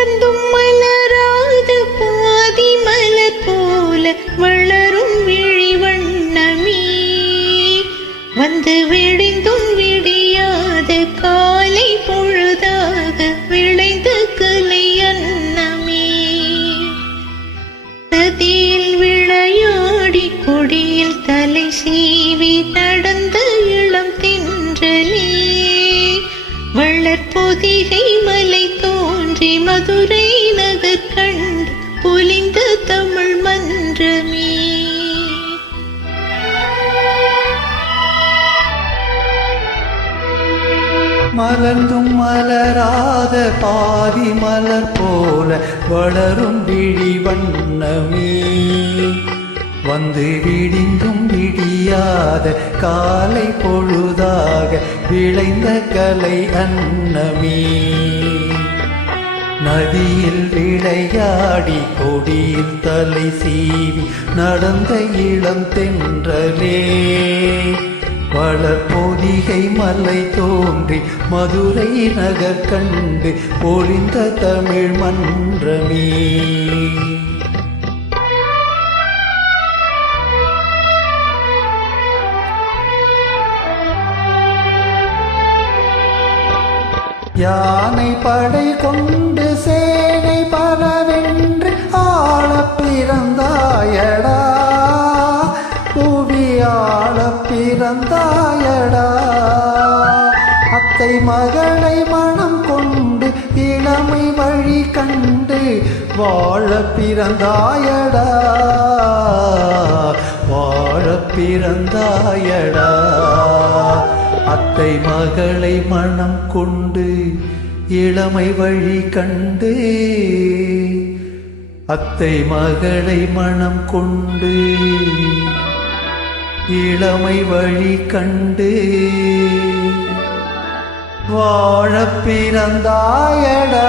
மலர்ந்தும் மலராத பாதி மலர் போல வளரும் விழி வண்ணமே, வந்து விடிந்தும் விடியாத காலை பொழுதாக விளைந்த கலை அன்னமே. நதியில் விளையாடி கொடியில் தலை சீவி நடந்த இளம் தென்றலே, வளர்பொதிகை மலை தோன்றி மதுரை நகர் கண்டு பொலிந்த தமிழ் மன்றமே. மலர்ந்தும் மலராத பாதி மலர் போல வளரும் விழி வண்ணமே, வந்து விடிந்தும் விடியாத காலை பொழுதாக விளைந்த கலை அன்னமே. நதியில் விளையாடி கொடியில் தலை சீவி நடந்த இளம் தென்றலே, வளர்பொதிகை மலை தோன்றி மதுரை நகர் கண்டு பொலிந்த தமிழ் மன்றமே. யானை படை கொண்டு சேனை பரவென்று ஆள பிறந்தாயடா, புவியாள பிறந்தாயடா. அத்தை மகளை மனம் கொண்டு இளமை வழி கண்டு வாழ பிறந்தாயடா, வாழ பிறந்தாயடா. அத்தை மகளை மனம் கொண்டு இளமை வழி கண்டு, அத்தை மகளை மனம் கொண்டு இளமை வழி கண்டு வாழ பிறந்தாயடா.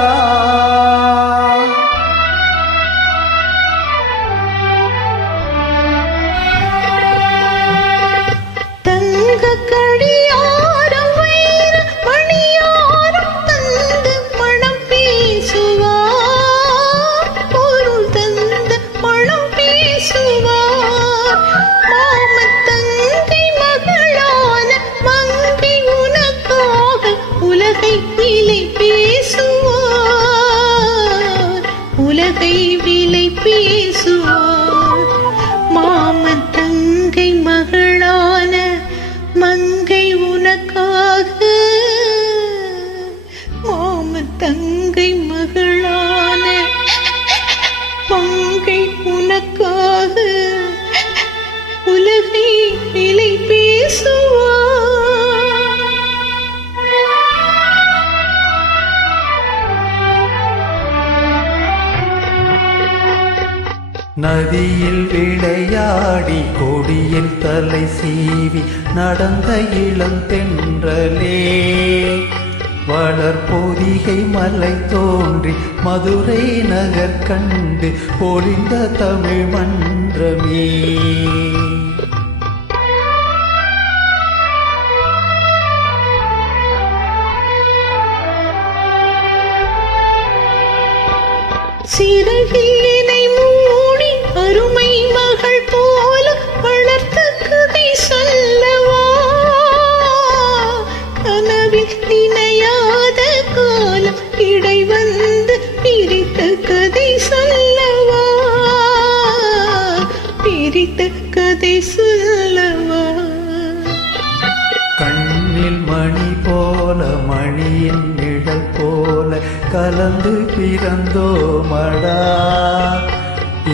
உலகை விலை பேசுவார் மாமன் தங்கை மகளான மங்கை உனக்காக, மாமன் தங்கை மகளான மங்கை உனக்காக உலகை விலை பேசுவார். நதியில் விளையாடி கொடியில் தலை சீவி நடந்த இளம் தென்றலே, வளர்பொதிகை மலை தோன்றி மதுரை நகர் கண்டு பொலிந்த தமிழ் மன்றமே. சிறகினை மூடி அருமை மகள் போல வளர்த்த கதை சொல்லவா, கனவில் நினையாத காலம் இடை வந்து பிரித்த கதை சொல்லவா, பிரித்த கதை சொல்லவா. கண்ணில் மணி போல மணியின் நிழல் போல கலந்து பிறந்தோமடா,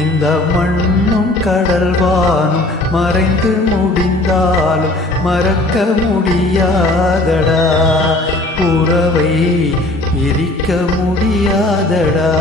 இந்த மண்ணும் கடல்வானும் மறைந்து முடிந்தாலும் மறக்க முடியாதடா, உறவை பிரிக்க முடியாதடா.